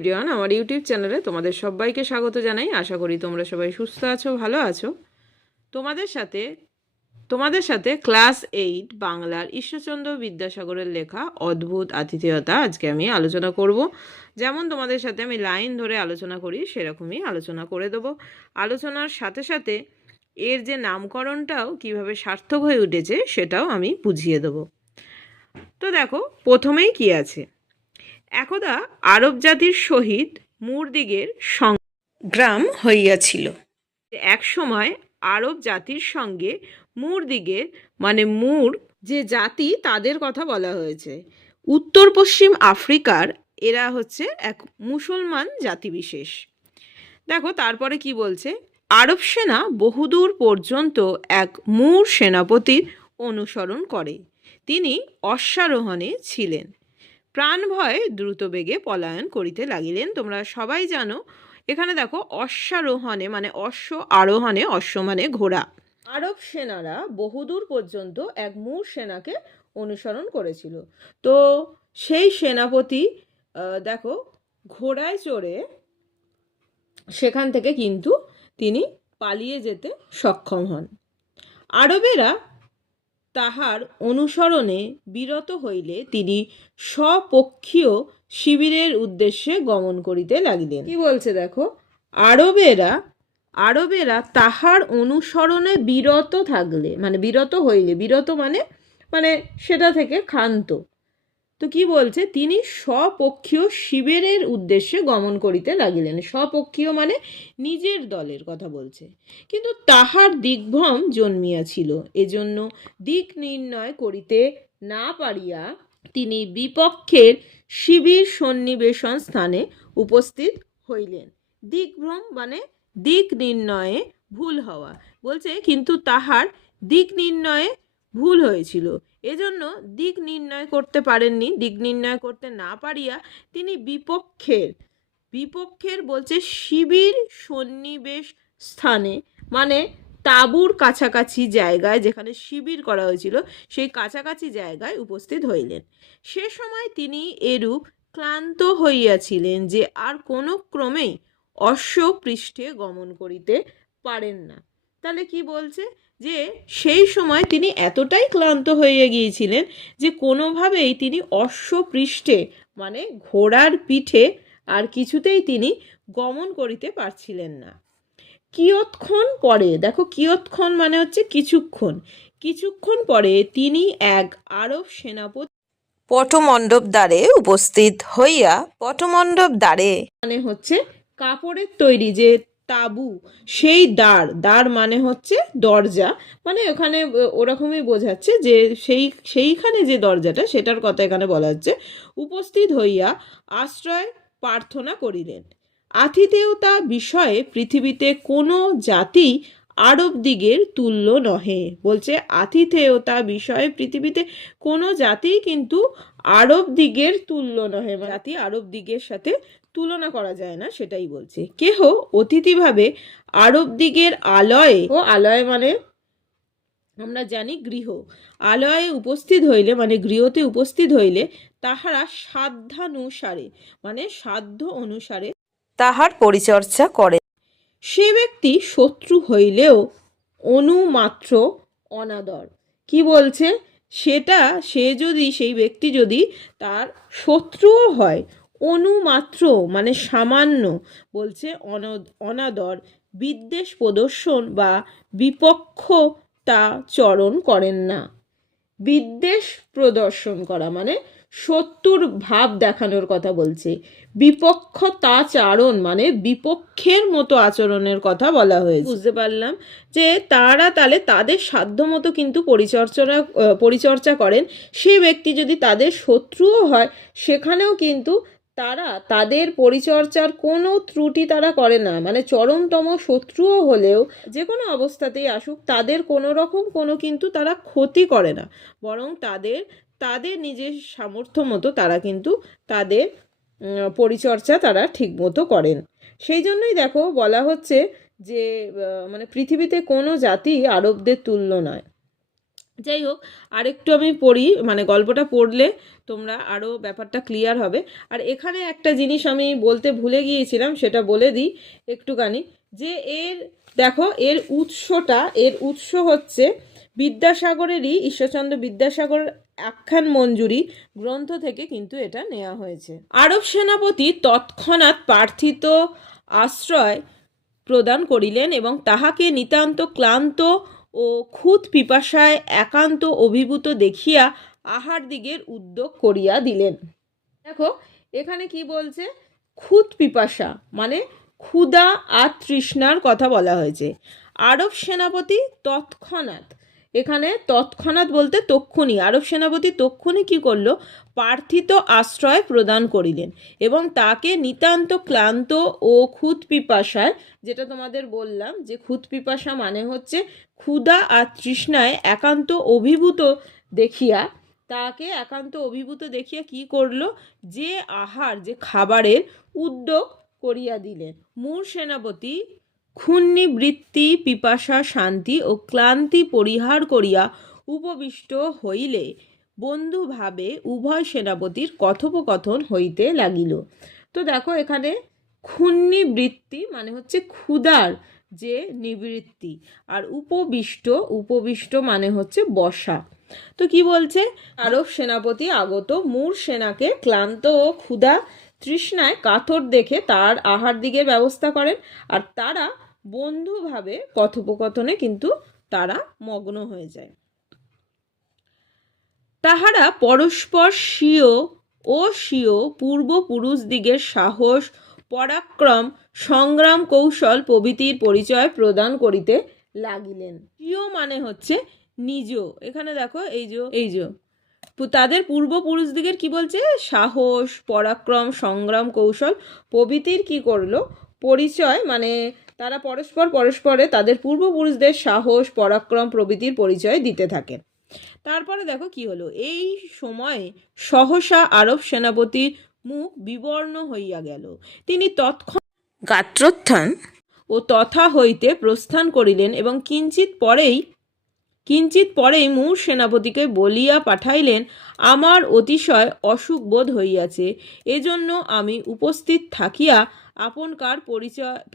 Everyone, আমার YouTube চ্যানেলে তোমাদের সবাইকে স্বাগত জানাই। আশা করি তোমরা সবাই সুস্থ আছো, ভালো আছো। তোমাদের সাথে ক্লাস 8 বাংলার ঈশ্বরচন্দ্র বিদ্যাসাগরের লেখা অদ্ভুত আতিথেয়তা আজকে আমি আলোচনা করব। যেমন তোমাদের সাথে আমি লাইন ধরে আলোচনা করি সেরকমই আলোচনা করে দেবো। আলোচনার সাথে সাথে এর যে নামকরণটাও কিভাবে সার্থক হয়ে উঠেছে সেটাও আমি বুঝিয়ে দেবো। তো দেখো, প্রথমেই কি আছে। একদা আরব জাতির সহিত মুরদিগের সংগ্রাম হইয়াছিল। এক সময় আরব জাতির সঙ্গে মুরদিগের মানে মুর যে জাতি তাদের কথা বলা হয়েছে। উত্তর পশ্চিম আফ্রিকার এরা হচ্ছে এক মুসলমান জাতিবিশেষ। দেখো তারপরে কি বলছে, আরব সেনা বহুদূর পর্যন্ত এক মুর সেনাপতির অনুসরণ করে। তিনি অশ্বারোহণে ছিলেন। প্রাণ ভয়ে দ্রুত বেগে পলায়ন করিতে লাগিলেন। তোমরা সবাই জানো, এখানে দেখো অশ্বারোহণে মানে অশ্ব আরোহণে, অশ্ব মানে ঘোড়া। আরব সেনারা বহুদূর পর্যন্ত এক মুর সেনাকে অনুসরণ করেছিল। তো সেই সেনাপতি দেখো ঘোড়ায় চড়ে সেখান থেকে কিন্তু তিনি পালিয়ে যেতে সক্ষম হন। আরবেরা তাহার অনুসরণে বিরত হইলে তিনি স্বপক্ষীয় শিবিরের উদ্দেশ্যে গমন করিতে লাগিলেন। কি বলছে দেখো, আরবেরা তাহার অনুসরণে বিরত থাকলে মানে বিরত হইলে, বিরত মানে মানে সেটা থেকে ক্ষান্ত। তো কি বলছে, তিনি স্বপক্ষীয় শিবিরের উদ্দেশ্যে গমন করিতে লাগিলেন। স্বপক্ষীয় মানে নিজের দলের কথা বলছে। কিন্তু তাহার দিগ্ভ্রম জন্মিয়াছিল, এজন্য দিক নির্ণয় করিতে না পারিয়া তিনি বিপক্ষের শিবির সন্নিবেশন স্থানে উপস্থিত হইলেন। দিগ্ভ্রম মানে দিক নির্ণয়ে ভুল হওয়া। বলছে কিন্তু তাহার দিক নির্ণয়ে ভুল হয়েছিল, এজন্য দিক নির্ণয় করতে পারেননি। দিক নির্ণয় করতে না পারিয়া তিনি বিপক্ষের বলছে শিবির সন্নিবেশ স্থানে মানে তাঁবুর কাছাকাছি জায়গায়, যেখানে শিবির করা হয়েছিল সেই কাছাকাছি জায়গায় উপস্থিত হইলেন। সে সময় তিনি এরূপ ক্লান্ত হইয়াছিলেন যে আর কোনো ক্রমেই অশ্বপৃষ্ঠে গমন করিতে পারেন না। তাহলে কি বলছে, যে সেই সময় তিনি এতটাই ক্লান্ত হয়ে গিয়েছিলেন যে কোনোভাবেই তিনি অশ্বপৃষ্ঠে মানে ঘোড়ার পিঠে আর কিছুতেই তিনি গমন করিতে পারছিলেন না। কিয়ৎক্ষণ পরে, দেখো কিয়ৎক্ষণ মানে হচ্ছে কিছুক্ষণ পরে তিনি এক আরব সেনাপতি পটমণ্ডপ দ্বারে উপস্থিত হইয়া, পটমণ্ডপ দ্বারে মানে হচ্ছে কাপড়ের তৈরি যে তাঁবু, সেই দ্বার মানে হচ্ছে দরজা, মানে ওখানে ওরকমই বোঝাচ্ছে যে সেইখানে যে দরজাটা সেটার কথা এখানে বলা হচ্ছে। উপস্থিত হইয়া আশ্রয় প্রার্থনা করিলেন। আতিথেয়তা বিষয়ে পৃথিবীতে কোনো জাতি আরব দিগের তুল্য নহে। বলছে আতিথেয়তা বিষয়ে পৃথিবীতে কোনো জাতি কিন্তু আরব দিগের তুল্য নহে, জাতি আরব দিগের সাথে তুলনা করা যায় না, সেটাই বলছে। কেহ অতিথিভাবে আরব দিগের আলয়ে, ও আলয় মানে আমরা জানি গৃহ, আলয়ে উপস্থিত হইলে মানে গৃহতে উপস্থিত হইলে তাহারা সাধ্যানুসারে মানে সাধ্য অনুসারে তাহার পরিচর্যা করে। সে ব্যক্তি শত্রু হইলেও অনুমাত্র অনাদর। কি বলছে, সেই ব্যক্তি যদি তার শত্রুও হয়, অনুমাত্র মানে সামান্য, বলছে অনাদর, বিদ্বেষ প্রদর্শন বা বিপক্ষতাচরণ করেন না। বিদ্বেষ প্রদর্শন করা মানে শত্রুর ভাব দেখানোর কথা বলছে। বিপক্ষতাচরণ মানে বিপক্ষের মতো আচরণের কথা বলা হয়েছে। বুঝতে পারলাম যে তারা তাহলে তাদের সাধ্য মতো কিন্তু পরিচর্যা করেন। সে ব্যক্তি যদি তাদের শত্রুও হয়, সেখানেও কিন্তু তারা তাদের পরিচর্যার কোনো ত্রুটি তারা করে না। মানে চরমতম শত্রুও হলেও যে কোনো অবস্থাতেই আসুক, তাদের কোনো রকম কোনো কিন্তু তারা ক্ষতি করে না, বরং তাদের নিজের সামর্থ্য মতো তারা কিন্তু তাদের পরিচর্যা তারা ঠিক মতো করেন। সেই জন্যই দেখো বলা হচ্ছে যে মানে পৃথিবীতে কোনো জাতি আরবদের তুল্য নয়। যাই হোক, আরেকটু আমি পড়ি, মানে গল্পটা পড়লে তোমরা আরও ব্যাপারটা ক্লিয়ার হবে। আর এখানে একটা জিনিস আমি বলতে ভুলে গিয়েছিলাম, সেটা বলে দিই একটুখানি, যে দেখো এর উৎস হচ্ছে বিদ্যাসাগরেরই, ঈশ্বরচন্দ্র বিদ্যাসাগরের আখ্যান মঞ্জুরি গ্রন্থ থেকে কিন্তু এটা নেওয়া হয়েছে। আরব সেনাপতি তৎক্ষণাৎ প্রার্থিত আশ্রয় প্রদান করিলেন এবং তাহাকে নিতান্ত ক্লান্ত ও ক্ষুধ পিপাসায় একান্ত অভিভূত দেখিয়া আহার দিগের উদ্যোগ করিয়া দিলেন। দেখো এখানে কি বলছে, ক্ষুধ পিপাসা মানে ক্ষুধা আর তৃষ্ণার কথা বলা হয়েছে। আরব সেনাপতি তৎক্ষণাৎ, এখানে তৎক্ষণাৎ বলতে তক্ষুনি, আরব সেনাপতি তক্ষুনি কি করলো, প্রার্থিত আশ্রয় প্রদান করিলেন এবং তাকে নিতান্ত ক্লান্ত ও ক্ষুধ পিপাসায়, যেটা তোমাদের বললাম যে ক্ষুধ পিপাসা মানে হচ্ছে ক্ষুধা আর তৃষ্ণায় একান্ত অভিভূত দেখিয়া, তাকে একান্ত অভিভূত দেখিয়া কি করলো, যে আহার যে খাবারের উদ্যোগ করিয়া দিলেন। মূর সেনাপতি ক্ষুণ্ণিবৃত্তি পিপাসা শান্তি ও ক্লান্তি পরিহার করিয়া উপবিষ্ট হইলে বন্ধুভাবে উভয় সেনাপতির কথোপকথন হইতে লাগিল। তো দেখো এখানে ক্ষুণ্ণিবৃত্তি মানে হচ্ছে ক্ষুধার যে নিবৃত্তি, আর উপবিষ্ট মানে হচ্ছে বসা। তো কি বলছে, আরব সেনাপতি আগত মূর সেনাকে ক্লান্ত ও ক্ষুধা তৃষ্ণায় কাতর দেখে তার আহার দিকের ব্যবস্থা করেন, আর তারা বন্ধুভাবে কথোপকথনে কিন্তু তারা মগ্ন হয়ে যায়। তাহারা পরস্পর স্বীয় পূর্বপুরুষদিগের সাহস পরাক্রম সংগ্রাম কৌশল প্রভৃতির পরিচয় প্রদান করিতে লাগিলেন। স্বীয় মানে হচ্ছে নিজ, এখানে দেখো এই যে তাদের পূর্বপুরুষদিগের কি বলছে, সাহস পরাক্রম সংগ্রাম কৌশল প্রভৃতির কি করলো, পরিচয়, মানে তারা পরস্পরে তাদের পূর্বপুরুষদের সাহস পরাক্রম প্রভৃতির পরিচয় দিতে থাকে। তারপরে দেখো কি হলো, এই সময়ে সহসা আরব সেনাপতির মুখ বিবর্ণ হইয়া গেল। তিনি তৎক্ষণ গাত্রোত্থান ও তথা হইতে প্রস্থান করিলেন এবং কিঞ্চিত পরেই মূর সেনাপতিকে বলিয়া পাঠাইলেন, আমার অতিশয় অসুখ বোধ হইয়াছে, এজন্য আমি উপস্থিত থাকিয়া আপনকার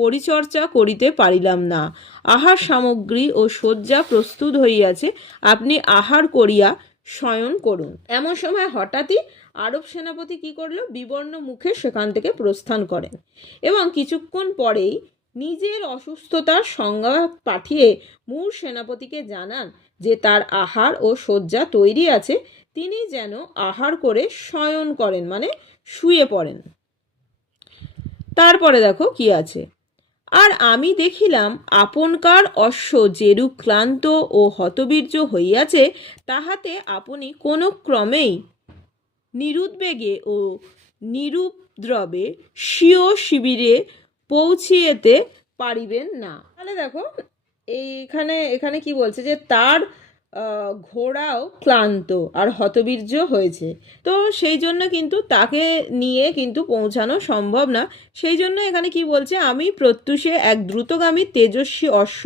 পরিচর্যা করিতে পারিলাম না। আহার সামগ্রী ও শয্যা প্রস্তুত হইয়াছে, আপনি আহার করিয়া শয়ন করুন। এমন সময় হঠাৎই আরব সেনাপতি কি করল, বিবর্ণ মুখে সেখান থেকে প্রস্থান করেন এবং কিছুক্ষণ পরেই নিজের অসুস্থতার সংবাদ পাঠিয়ে মূর সেনাপতিকে জানান যে তার আহার ও শয্যা তৈরি আছে, তিনি যেন আহার করে শয়ন করেন, মানে শুয়ে পড়েন। তারপরে দেখো কি আছে, আর আমি দেখিলাম আপনকার অশ্ব যেরূপ ক্লান্ত ও হতবীর্য হইয়াছে, তাহাতে আপনি কোনো ক্রমেই নিরুদ্বেগে ও নিরুপদ্রবে স্বীয় শিবিরে পৌঁছিয়েতে পারিবেন না। তাহলে দেখো এখানে কি বলছে, যে তার ঘোড়াও ক্লান্ত আর হতবীর্য হয়েছে, তো সেই জন্য কিন্তু তাকে নিয়ে কিন্তু পৌঁছানো সম্ভব না। সেই জন্য এখানে কি বলছে, আমি প্রত্যুষে এক দ্রুতগামী তেজস্বী অশ্ব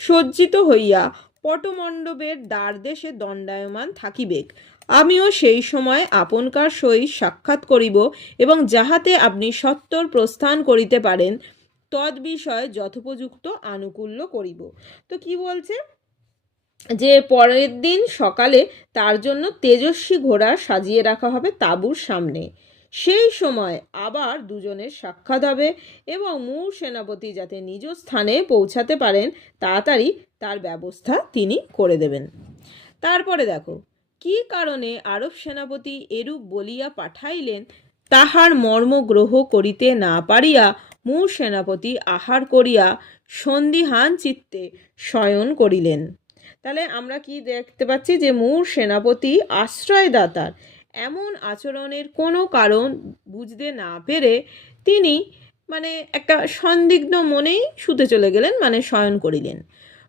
সজ্জিত হইয়া পটমণ্ডপের দ্বারদেশে দণ্ডায়মান থাকিবেক। আমিও সেই সময় আপনকার সহিত সাক্ষাৎ করিব এবং যাহাতে আপনি সত্বর প্রস্থান করিতে পারেন তদ্বিষয়ে যথোপযুক্ত আনুকূল্য করিব। তো কি বলছে, যে পরের দিন সকালে তার জন্য তেজস্বী ঘোড়া সাজিয়ে রাখা হবে তাঁবুর সামনে, সেই সময় আবার দুজনের সাক্ষাৎ হবে এবং মূর সেনাপতি যাতে নিজ স্থানে পৌঁছাতে পারেন তাড়াতাড়ি তার ব্যবস্থা তিনি করে দেবেন। তারপরে দেখো কি কারণে আরব সেনাপতি এরূপ বলিয়া পাঠাইলেন, তাহার মর্ম গ্রহ করিতে না পারিয়া মূর সেনাপতি আহার করিয়া সন্দিহান চিত্তে শয়ন করিলেন। তাহলে আমরা কি দেখতে পাচ্ছি, যে মূর সেনাপতি আশ্রয়দাতার এমন আচরণের কোনো কারণ বুঝতে না পেরে তিনি মানে একটা সন্দিগ্ধ মনেই শুতে চলে গেলেন, মানে শয়ন করিলেন।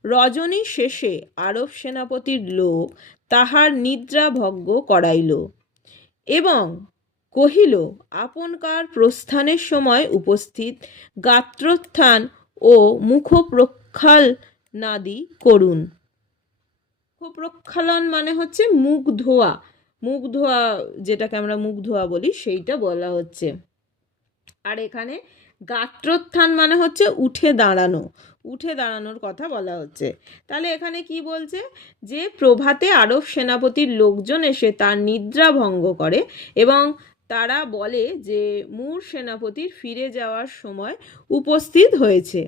রজনী শেষে আরব সেনাপতির লোক তাহার নিদ্রা ভঙ্গ করাইল এবং কহিল, আপনকার প্রস্থানের সময় উপস্থিত গাত্রোত্থান ও মুখ প্রক্ষালনাদি করুন। প্রক্ষালন মানে হচ্ছে মুখ ধোয়া, মুখ ধোয়া, যেটাকে আমরা মুখ ধোয়া বলি, সেইটা বলা হচ্ছে। আর এখানে গাত্রোত্থান মানে হচ্ছে উঠে দাঁড়ানো, উঠে দাঁড়ানোর কথা বলা হচ্ছে। তাহলে এখানে কি বলছে, যে প্রভাতে আরব সেনাপতির লোকজন এসে তার নিদ্রা ভঙ্গ করে এবং তারা বলে যে মুর সেনাপতির ফিরে যাওয়ার সময় উপস্থিত হয়েছে।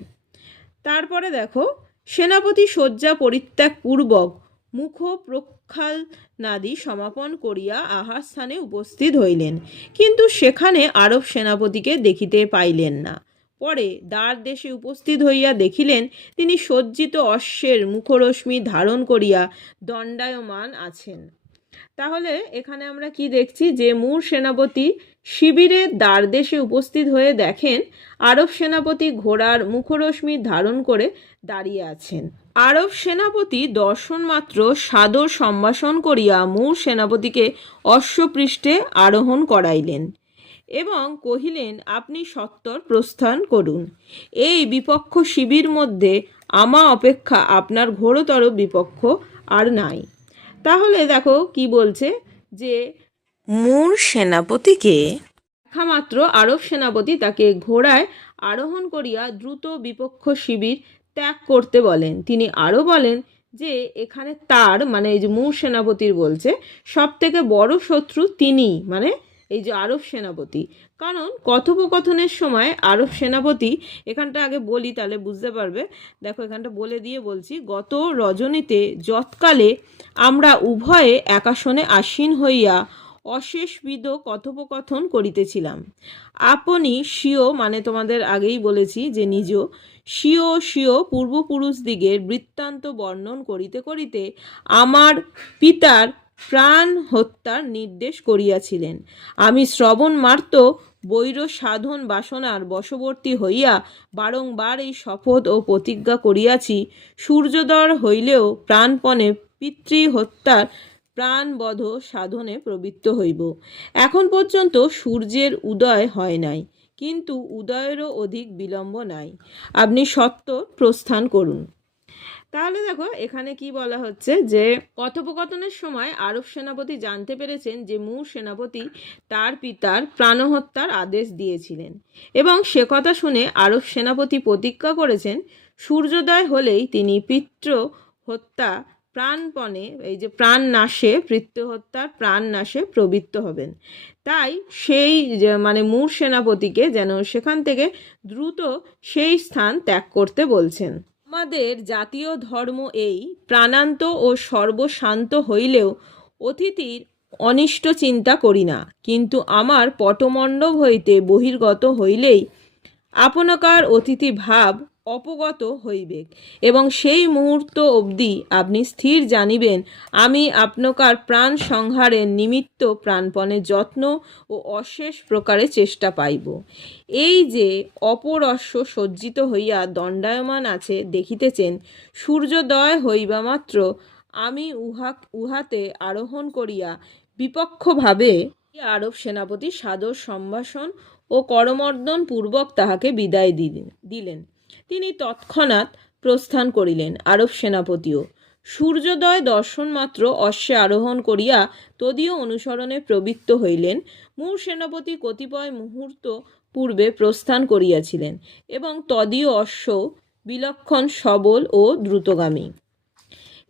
তারপরে দেখো, সেনাপতি শয্যা পরিত্যাগ পূর্বক মুখ প্রক্ষালনাদি সমাপন করিয়া আহার স্থানে উপস্থিত হইলেন, কিন্তু সেখানে আরব সেনাপতিকে দেখিতে পাইলেন না। পরে দ্বার দেশে উপস্থিত হইয়া দেখিলেন তিনি সজ্জিত অশ্বের মুখরশ্মি ধারণ করিয়া দণ্ডায়মান আছেন। তাহলে এখানে আমরা কি দেখছি, যে মুর সেনাপতি শিবিরের দ্বারদেশে উপস্থিত হয়ে দেখেন আরব সেনাপতি ঘোড়ার মুখরশ্মি ধারণ করে দাঁড়িয়ে আছেন। আরব সেনাপতি দর্শন মাত্র সাদর সম্ভাষণ করিয়া মুর সেনাপতিকে অশ্বপৃষ্ঠে আরোহণ করাইলেন এবং কহিলেন, আপনি সত্বর প্রস্থান করুন। এই বিপক্ষ শিবির মধ্যে আমা অপেক্ষা আপনার ঘোরতর বিপক্ষ আর নাই। তাহলে দেখো কি বলছে, যে মুর সেনাপতিকে দেখা মাত্র আরব সেনাপতি তাকে ঘোড়ায় আরোহণ করিয়া দ্রুত বিপক্ষ শিবির ত্যাগ করতে বলেন। তিনি আরও বলেন যে এখানে তার, মানে এই যে মুর সেনাপতির বলছে, সব থেকে বড় শত্রু তিনি, মানে এই যে আরব সেনাপতি। কারণ কথোপকথনের সময় আরব সেনাপতি, এখানটা আগে বলি তাহলে বুঝতে পারবে, দেখো এখানটা বলে দিয়ে বলছি, গত রজনীতে যৎকালে আমরা উভয়ে একাসনে আসীন হইয়া অশেষবিধ কথোপকথন করিতেছিলাম। আপনি স্বীয়, মানে তোমাদের আগেই বলেছি যে নিজ স্বীয় পূর্বপুরুষদিগের বৃত্তান্ত বর্ণন করিতে করিতে আমার পিতার প্রাণ হত্যার নির্দেশ করিয়াছিলেন। আমি শ্রবণ মাত্র বৈর সাধন বাসনার বশবর্তী হইয়া বারংবার এই শপথ ও প্রতিজ্ঞা করিয়াছি, সূর্যোদয় হইলেও প্রাণপণে পিতৃহত্যার প্রাণবধ সাধনে প্রবৃত্ত হইব। এখন পর্যন্ত সূর্যের উদয় হয় নাই, কিন্তু উদয়েরও অধিক বিলম্ব নাই। আপনি সত্বর প্রস্থান করুন। তাহলে দেখো এখানে কি বলা হচ্ছে, যে কথোপকথনের সময় আরব সেনাপতি জানতে পেরেছেন যে মুর সেনাপতি তার পিতার প্রাণহত্যার আদেশ দিয়েছিলেন এবং সে কথা শুনে আরব সেনাপতি প্রতিজ্ঞা করেছেন সূর্যোদয় হলেই তিনি পিতৃ হত্যা প্রাণপণে, এই যে প্রাণ নাশে, পিতৃহত্যার প্রাণ নাশে প্রবৃত্ত হবেন। তাই সেই মানে মুর সেনাপতিকে যেন সেখান থেকে দ্রুত সেই স্থান ত্যাগ করতে বলছেন। আমাদের জাতীয় ধর্ম এই, প্রাণান্ত ও সর্বশান্ত হইলেও অতিথির অনিষ্ট চিন্তা করি না, কিন্তু আমার পটমণ্ডপ হইতে বহির্গত হইলেই আপনকার অতিথি ভাব অপগত হইবে এবং সেই মুহূর্ত অবধি আপনি স্থির জানিবেন আমি আপনকার প্রাণ সংহারের নিমিত্ত প্রাণপণে যত্ন ও অশেষ প্রকারে চেষ্টা পাইব। এই যে অপর অশ্ব সজ্জিত হইয়া দণ্ডায়মান আছে দেখিতেছেন, সূর্যোদয় হইবা মাত্র আমি উহাতে আরোহণ করিয়া বিপক্ষভাবে আরব সেনাপতি সাদর সম্ভাষণ ও করমর্দন পূর্বক তাহাকে বিদায় দিলেন। তিনি তৎক্ষণাৎ প্রস্থান করিলেন। আরব সেনাপতিও সূর্যোদয় দর্শন মাত্র অশ্বে আরোহণ করিয়া তদীয় অনুসরণে প্রবৃত্ত হইলেন। মুর সেনাপতি কতিপয় মুহূর্ত পূর্বে প্রস্থান করিয়াছিলেন এবং তদীয় অশ্ব বিলক্ষণ সবল ও দ্রুতগামী।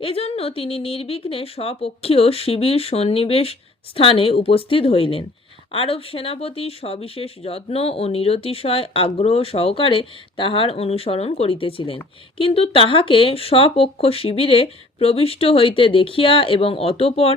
এজন্য তিনি নির্বিঘ্নে স্বপক্ষীয় শিবির সন্নিবেশ স্থানে উপস্থিত হইলেন। আরব সেনাপতি সবিশেষ যত্ন ও নিরতিশয় আগ্রহ সহকারে তাহার অনুসরণ করিতেছিলেন, কিন্তু তাহাকে স্বপক্ষ শিবিরে প্রবিষ্ট হইতে দেখিয়া এবং অতঃপর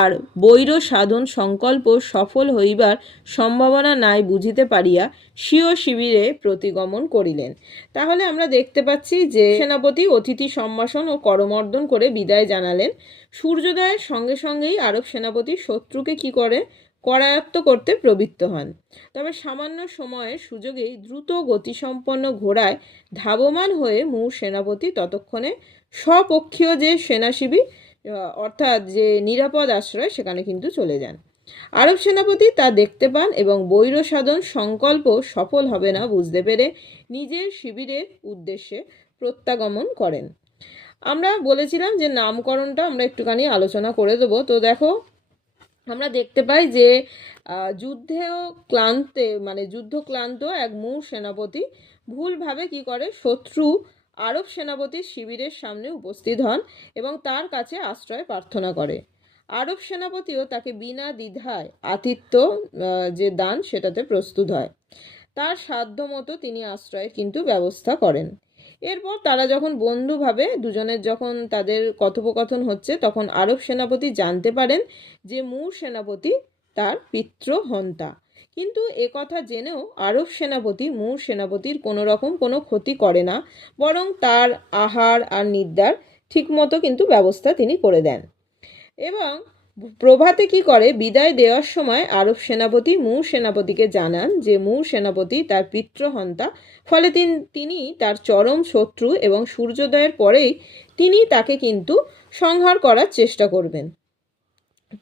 আর বৈর সাধন সংকল্প সফল হইবার সম্ভাবনা নাই বুঝিতে পারিয়া স্বীয় শিবিরে প্রতিগমন করিলেন। তাহলে আমরা দেখতে পাচ্ছি যে সেনাপতি অতিথি সম্ভাষণ ও করমর্দন করে বিদায় জানালেন। সূর্যোদয়ের সঙ্গে সঙ্গেই আরব সেনাপতি শত্রুকে কি করে করায়ত্ত করতে প্রবৃত্ত হন। তবে সামান্য সময়ের সুযোগেই দ্রুত গতিসম্পন্ন ঘোড়ায় ধাবমান হয়ে মুর সেনাপতি ততক্ষণে স্বপক্ষীয় যে সেনা শিবির অর্থাৎ যে নিরাপদ আশ্রয় সেখানে কিন্তু চলে যান। আরব সেনাপতি তা দেখতে পান এবং বৈর সাধন সংকল্প সফল হবে না বুঝতে পেরে নিজের শিবিরের উদ্দেশ্যে প্রত্যাগমন করেন। আমরা বলেছিলাম যে নামকরণটা আমরা একটুখানি আলোচনা করে দেবো। তো দেখো, আমরা দেখতে পাই যে যুদ্ধক্লান্ত এক মূঢ় সেনাপতি ভুলভাবে কি করে, শত্রু আরব সেনাপতির শিবিরের সামনে উপস্থিত হন এবং তার কাছে আশ্রয় প্রার্থনা করে। আরব সেনাপতিও তাকে বিনা দ্বিধায় আতিথ্য যে দান সেটাতে প্রস্তুত হয়। তার সাধ্যমতো তিনি আশ্রয়ের কিন্তু ব্যবস্থা করেন। এরপর তারা যখন বন্ধুভাবে দুজনের যখন তাদের কথোপকথন হচ্ছে, তখন আরব সেনাপতি জানতে পারেন যে মূঢ় সেনাপতি তার পিতৃহন্তা। কিন্তু একথা জেনেও আরব সেনাপতি মূঢ় সেনাপতির কোনো রকম কোনো ক্ষতি করে না, বরং তার আহার আর নিদ্রার ঠিকমতো কিন্তু ব্যবস্থা তিনি করে দেন। এবং প্রভাতে কি করে, বিদায় দেওয়ার সময় আরব সেনাপতি মূঢ় সেনাপতিকে জানান যে মূঢ় সেনাপতি তার পিতৃহন্তা, ফলে তিনি তার চরম শত্রু এবং সূর্যোদয়ের পরেই তিনি তাকে কিন্তু সংহার করার চেষ্টা করবেন।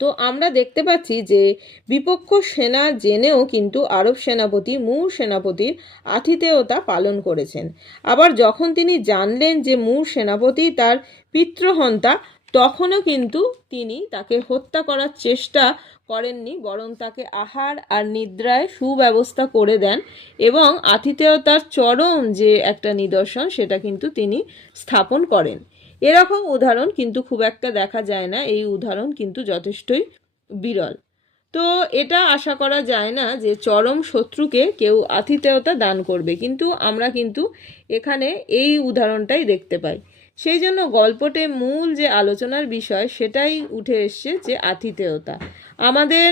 তো আমরা দেখতে পাচ্ছি যে বিপক্ষ সেনা জেনেও কিন্তু আরব সেনাপতি মূঢ় সেনাপতির আতিথেয়তা পালন করেছেন। আবার যখন তিনি জানলেন যে মূঢ় সেনাপতি তার পিতৃহন্তা, তখনও কিন্তু তিনি তাকে হত্যা করার চেষ্টা করেননি, বরং তাকে আহার আর নিদ্রায় সুব্যবস্থা করে দেন এবং আতিথেয়তার চরম যে একটা নিদর্শন সেটা কিন্তু তিনি স্থাপন করেন। এরকম উদাহরণ কিন্তু খুব একটা দেখা যায় না, এই উদাহরণ কিন্তু যথেষ্টই বিরল। তো এটা আশা করা যায় না যে চরম শত্রুকে কেউ আতিথেয়তা দান করবে, কিন্তু আমরা কিন্তু এখানে এই উদাহরণটাই দেখতে পাই। সেই জন্য গল্পতে মূল যে আলোচনার বিষয় সেটাই উঠে এসছে, যে আতিথেয়তা। আমাদের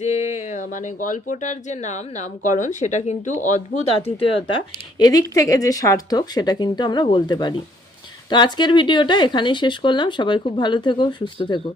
যে গল্পটার যে নামকরণ সেটা কিন্তু অদ্ভুত আতিথেয়তা, এদিক থেকে যে সার্থক সেটা কিন্তু আমরা বলতে পারি। তো আজকের ভিডিওটা এখানেই শেষ করলাম। সবাই খুব ভালো থেকো, সুস্থ থেকো।